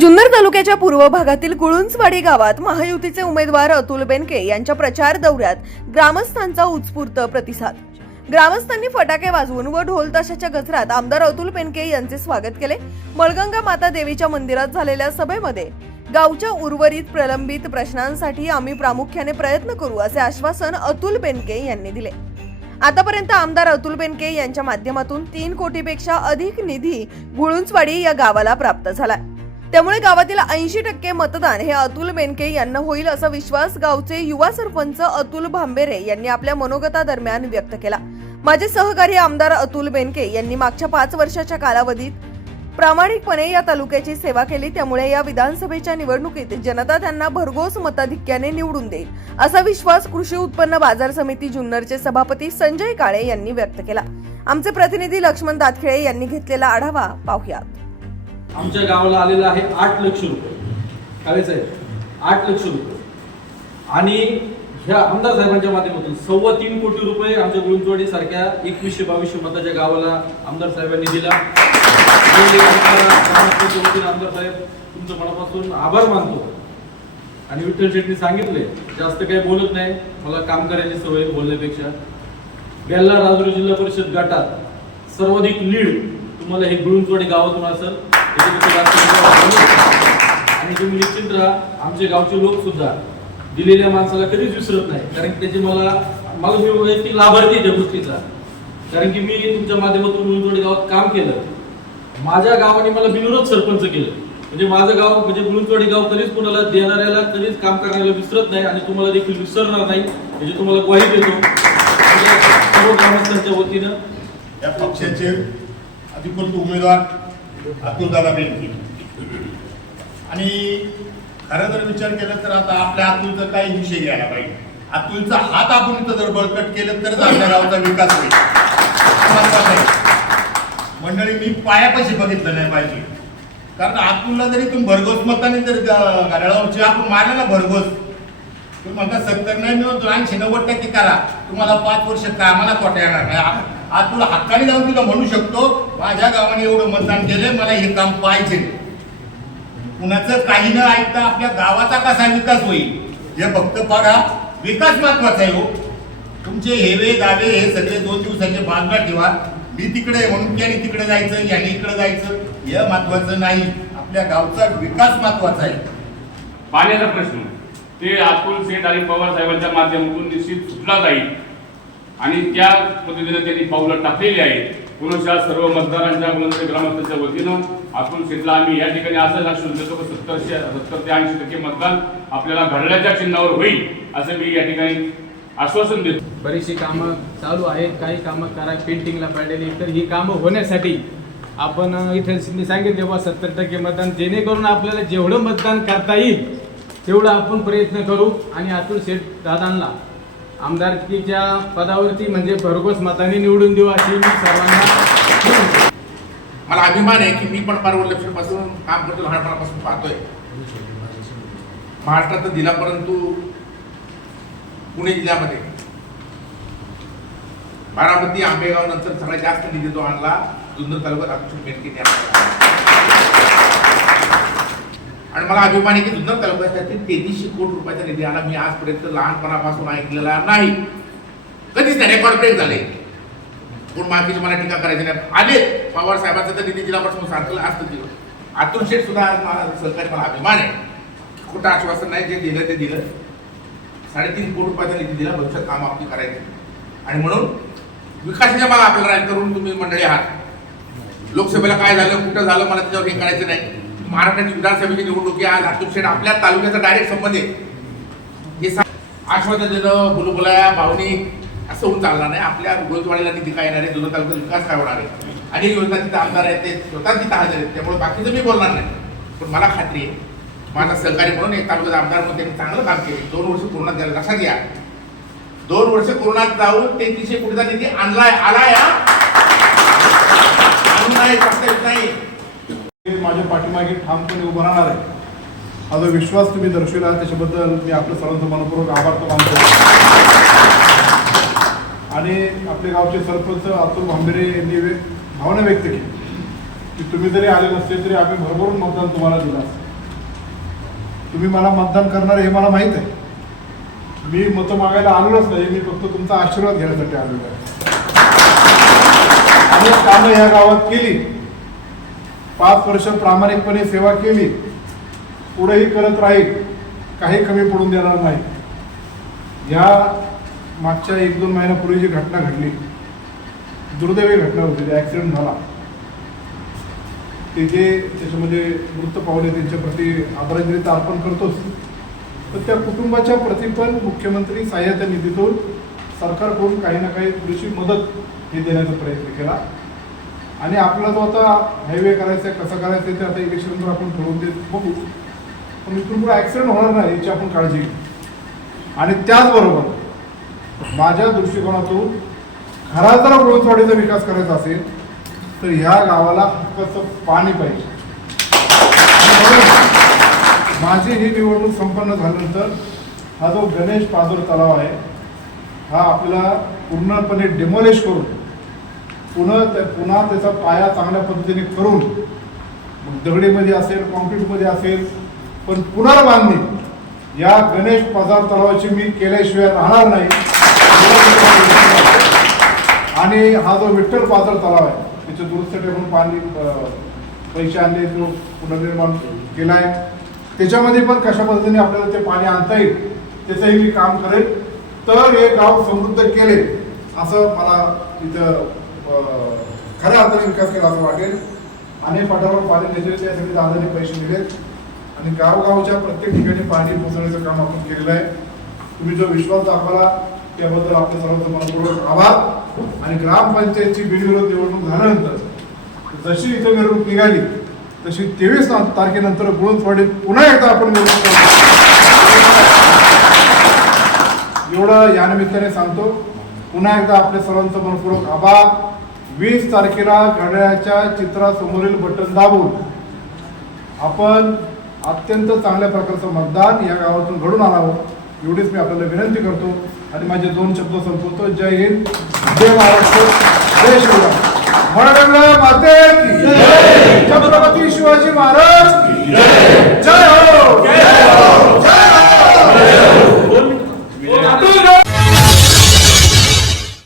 जुन्नर तालुक्याच्या पूर्व भागातील गुळुंचवाडी गावात महायुतीचे उमेदवार अतुल बेनके यांच्या प्रचार दौऱ्यात ग्रामस्थांचा उत्स्फूर्त प्रतिसाद। ग्रामस्थांनी फटाके वाजवून व ढोल ताशाच्या गजरात आमदार अतुल बेनके यांचे स्वागत केले। मळगंगा माता देवीच्या मंदिरात झालेल्या सभेमध्ये गावच्या उर्वरित प्रलंबित प्रश्नांसाठी आम्ही प्रामुख्याने प्रयत्न करू असे आश्वासन अतुल बेनके यांनी दिले। आतापर्यंत आमदार अतुल बेनके यांच्या माध्यमातून 3 कोटीपेक्षा अधिक निधी गुळुंचवाडी या गावाला प्राप्त झाला। त्यामुळे गावातील 80% मतदान हे अतुल बेनके यांना होईल असा विश्वास गावचे युवा सरपंच अतुल भांबेरे यांनी आपल्या मनोगतादरम्यान व्यक्त केला। माझे सहकारी आमदार अतुल बेनके यांनी मागच्या 5 वर्षाच्या कालावधीत प्रामाणिकपणे या तालुक्याची सेवा केली, त्यामुळे या विधानसभेच्या निवडणुकीत जनता त्यांना भरघोस मताधिक्याने निवडून देईल असा विश्वास कृषी उत्पन्न बाजार समिती जुन्नरचे सभापती संजय काळे यांनी व्यक्त केला। आमचे प्रतिनिधी लक्ष्मण दातखिळे यांनी घेतलेला आढावा पाहूयात। आमच्या गावाला आलेला आहे 8 लाख रुपये, काळे साहेब 8 लाख रुपये, आणि ह्या आमदार साहेबांच्या माध्यमातून 3.25 कोटी रुपये आमच्या गुळुंचवाडी सारख्या 2122 मताच्या गावाला आमदार साहेबांनी दिला। आमदार साहेब तुमचं मनापासून आभार मानतो। आणि विठ्ठल शेट्टी सांगितले जास्त काही बोलत नाही, मला काम करायची सवय बोलण्यापेक्षा। बेल्ला राजूर जिल्हा परिषद गटात सर्वाधिक लीड तुम्हाला हे गुळुंचवाडी गावातून असेल, आणि तुम्ही निश्चित राहा, आमचे गावचे लोक सुद्धा दिलेल्या माणसाला कधीच विसरत नाही, कारण त्याची मला मी वैयक्तिक लाभार्थी त्या गोष्टीचा, कारण की मी तुमच्या माध्यमातून गुळुंचवाडी गावात काम केलं। माझ्या गावाने मला बिनविरोध सरपंच केलं, म्हणजे माझं गाव म्हणजे गुळुंचवाडी गाव कधीच कोणाला देणाऱ्याला कधीच काम करण्याला विसरत नाही आणि तुम्हाला देखील विसरणार नाही, म्हणजे तुम्हाला ग्वाही देतो सर्व ग्रामस्थांच्या वतीनं। या पक्षाचे अधिकृत उमेदवार अतुलदादा बेनके, आणि खरं जर विचार केला तर आता आपल्या अतुलचा काही विषय घ्यायला पाहिजे। अतुलचा हात आपण इथं जर बळकट केलं तरच आपल्या गावचा विकास होईल। मंडळी, मी पायापाशी बघितलं नाही पाहिजे, कारण अतुलला जरी तुम्ही भरघोस मताने जर घड्याळावरची आपण मारलं ना भरघोस, तुम्ही म्हणता 70 नाही मिळून 80-90% करा, तुम्हाला 5 वर्ष कामाला तोटा येणार नाही। अतुल हक्काने जाऊन तुला म्हणू शकतो, माझ्या गावाने एवढं मतदान केलंय, मला हे काम पाहिजे। कुणाचं काही न ऐकता आपल्या गावाचा कसा विकास होईल हे फक्त बघा, विकास महत्वाचा आहे हो। तुमचे हेवे दावे हे सगळे 2 दिवसाचे बाजूला ठेवा। मी तिकडे म्हणून त्याने तिकडे जायचं, याने इकडे जायचं हे महत्वाचं नाही, आपल्या गावचा विकास महत्वाचा आहे। पाण्याचा प्रश्न ते अतुल शेठ आणि पवार साहेबांच्या माध्यमातून निश्चित सुटला जाईल, आणि त्या पद्धतीने त्यांनी पावलं टाकलेली आहेत। पुनश्च सर्व मतदारांच्या मुलांच्या ग्रामस्थांच्या वतीनं अतुल शेठला आम्ही या ठिकाणी असं लक्ष देतो की 70 ते 80% मतदान आपल्याला घड्याळाच्या चिन्हावर होईल असं मी या ठिकाणी आश्वासन देतो। बरीचशी कामं चालू आहेत, काही कामं पेंटिंगला पडलेली, तर ही कामं होण्यासाठी आपण इथे मी सांगितले बा 70% मतदान, जेणेकरून आपल्याला जेवढं मतदान करता येईल तेवढं आपण प्रयत्न करू आणि अतुल शेठ दादांना आमदारकीच्या पदावरती म्हणजे भरघोस मताने निवडून देऊ अशी मी सर्वांना। मला अभिमान आहे की मी पण 12 वर्षापासून काम करतो, लहानपणापासून पाहतोय। महाराष्ट्रात तर दिला, परंतु पुणे जिल्ह्यामध्ये बारामती आंबेगाव नंतर सगळ्यात जास्त निधी जो आणला जुन्नर तालुक्यात अतुल बेनके यांनी। आणि मला अभिमान आहे की जुन्नर तालुक्यासाठी 3300 कोटी रुपयाचा निधी आला। मी आजपर्यंत लहानपणापासून ऐकलेला नाही, कधीच त्याने रेकॉर्ड ब्रेक झाले। कोण माफीची मला टीका करायची नाही, आले पवार साहेबांचा तर निधी जिल्हापासून सांगितलं असतं दिलं। अतुल शेठ सुद्धा आज मला सहकारी, मला अभिमान आहे, खोटं आश्वासन नाही, जे दिलं ते दिलं। 3.5 कोटी रुपयाचा निधी दिला, भविष्यात काम आपली करायची, आणि म्हणून विकासाच्या मागे आपल्याला राज करून तुम्ही मंडळी आहात। लोकसभेला काय झालं कुठं झालं मला त्याच्यावर हे करायचं नाही। महाराष्ट्राची विधानसभेची निवडणुकी आज अतुल शेठ आपल्या तालुक्याचा डायरेक्ट संबंध आहे, हे आश्वासन देणं बोलबोलाया भावनिक असं होऊन चालणार नाही। आपल्या गुळुंचवाडीला निधी काय येणार आहे, जुन्नर तालुक्याचा विकास काय होणार आहे, आणि योजना तिथे आमदार आहेत ते स्वतः तिथं हजर आहेत, त्यामुळे बाकीचं मी बोलणार नाही। पण मला खात्री आहे माझा सहकारी म्हणून एक तालुक्याचा आमदार म्हणून त्यांनी चांगलं काम केलं। 2 वर्ष कोरोनात गेलं, लक्षात घ्या, 2 वर्ष कोरोनात जाऊन 3300 कोटीचा निधी आणलाय, आलाय, नाही। माझ्या पाठीमागे ठामपणे उभं राहणार आहे, हा जो विश्वास तुम्ही दर्शवला त्याच्याबद्दल मी आपल्या सर्वांचा मनपूर्वक आभार मानतो। आणि आपल्या गावचे सरपंच अतुल भांबेरे यांनी भावना व्यक्त केली की तुम्ही जरी आले नसते तरी आम्ही भरभरून मतदान तुम्हाला दिलं असतं। तुम्ही मला मतदान करणार हे मला माहीत आहे. मी मतं मागायला आलेलोच नाही, मी फक्त तुमचा आशीर्वाद घेण्यासाठी आलेलो आहे. अनेक कामं ह्या गावात केली, 5 वर्ष प्रामाणिकपणे सेवा केली, पुढेही करत राहील, काही कमी पडून देणार नाही. या मागच्या 1-2 महिन्यापूर्वी जी घटना घडली, दुर्दैवी घटना होती, ॲक्सिडेंट झाला, ते जे त्याच्यामध्ये मृत पावले त्यांच्या प्रती आदरांजली तर अर्पण करतोच, तर त्या कुटुंबाच्या प्रती पण मुख्यमंत्री सहाय्यता निधीतून सरकारकडून काही ना काही थोडीशी मदत हे देण्याचा प्रयत्न केला. आणि आपला जो आता हायवे करायचा आहे, कसा करायचा आहे ते आता इलेक्शनवर आपण ठरवून देत बघू, पण इथून पुढे ॲक्सिडेंट होणार नाही याची आपण काळजी घेऊ. आणि त्याचबरोबर माझ्या दृष्टिकोनातून खरा जर गुळूचवाडीचा विकास करायचा असेल तर ह्या गावाला हक्काचं पाणी पाहिजे. माझी ही निवडणूक संपन्न झाल्यानंतर हा जो गणेश पाझर तलाव आहे हा आपल्याला पूर्णपणे डिमॉलिश करून पुन्हा त्याचा पाया चांगल्या पद्धतीने करून, मग दगडीमध्ये असेल, कॉन्क्रीटमध्ये असेल, पण पुनर्बांधणी या गणेश पाझर तलावाची मी केल्याशिवाय राहणार नाही. आणि हा जो विठ्ठल पाझर तलाव आहे त्याच्या दुरुस्तीसाठी म्हणून पाणी पैसे आणले, तो पुनर्निर्माण केला आहे, त्याच्यामध्ये पण कशा पद्धतीने आपल्याला ते पाणी आणता येईल त्याचंही मी काम करेल. तर हे गाव समृद्ध केले असं मला इथं खऱ्या अर्थाने विकास केला असं वाटेल. अनेक पाटावर पाणी नेले, त्यासाठी दादाने पैसे दिलेत आणि गावगावच्या प्रत्येक ठिकाणी पाणी पोहोचवण्याचं काम आपण केलेलं आहे. तुम्ही जो विश्वास दाखवला त्याबद्दल आपल्या सर्वांचं मनपूर्वक आभार. आणि ग्रामपंचायतची बिनविरोध निवडणूक झाल्यानंतर जशी इथं मिरवणूक निघाली तशी 23 तारखेनंतर गुळूचवाडीत पुन्हा एकदा आपण निवडणूक एवढं या निमित्ताने सांगतो. पुन्हा एकदा आपल्या सर्वांचं मनपूर्वक आभार. 20 तारखेला घड्याळाच्या चित्रासमोरील बटन दाबून आपण अत्यंत चांगल्या प्रकारचं मतदान या गावातून घडून आणावं एवढीच मी आपल्याला विनंती करतो आणि माझे 2 शब्द संपवतो. जय हिंद, जय महाराष्ट्र, जय शिवराय. माते की